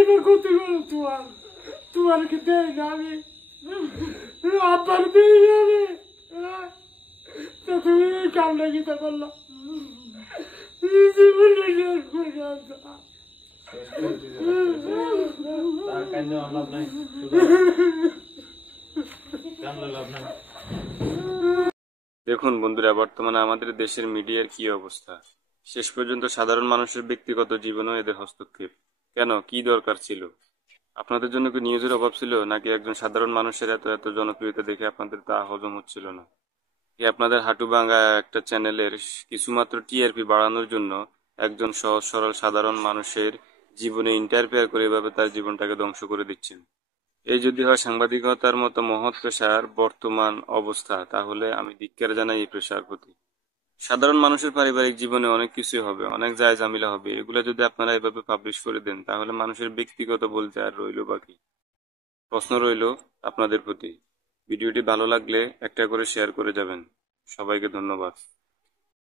এটা ক্ষতি করো তোমার, তোমার কি দেয় না আমি আব্বার দিয়ে যাবে, তো তুমি কামড়ে গীতা করলাম জীবনে শেষ করে আসা। দেখুন বন্ধুরা, বর্তমানে আমাদের দেশের মিডিয়ার কি অবস্থা। শেষ পর্যন্ত সাধারণ মানুষের ব্যক্তিগত জীবনেও এদের হস্তক্ষেপ। কেন, কি দরকার ছিল? আপনাদের জন্য কি নিউজের অভাব ছিল, নাকি একজন সাধারণ মানুষের এত এত জনপ্রিয়তা দেখে আপনাদের তা হজম হচ্ছিল না? কি আপনাদের হাঁটু ভাঙা একটা চ্যানেলের কিছুমাত্র টিআরপি বাড়ানোর জন্য একজন সহজ সরল সাধারণ মানুষের জীবনে ইন্টারফেয়ার করে এভাবে তার জীবনটাকে ধ্বংস করে দিচ্ছেন? এই যদি হয় সাংবাদিকতার মতো মহৎ পেশার বর্তমান অবস্থা, তাহলে আমি ধিক্কার জানাই এই পেশার প্রতি। সাধারণ মানুষের পারিবারিক জীবনে অনেক কিছুই হবে, অনেক ঝামেলা হবে, এগুলা যদি আপনারা এভাবে পাবলিশ করে দেন, তাহলে মানুষের ব্যক্তিগত বলতে আর রইল বাকি? প্রশ্ন রইল আপনাদের প্রতি। ভিডিওটি ভালো লাগলে একটা করে শেয়ার করে যাবেন। সবাইকে ধন্যবাদ।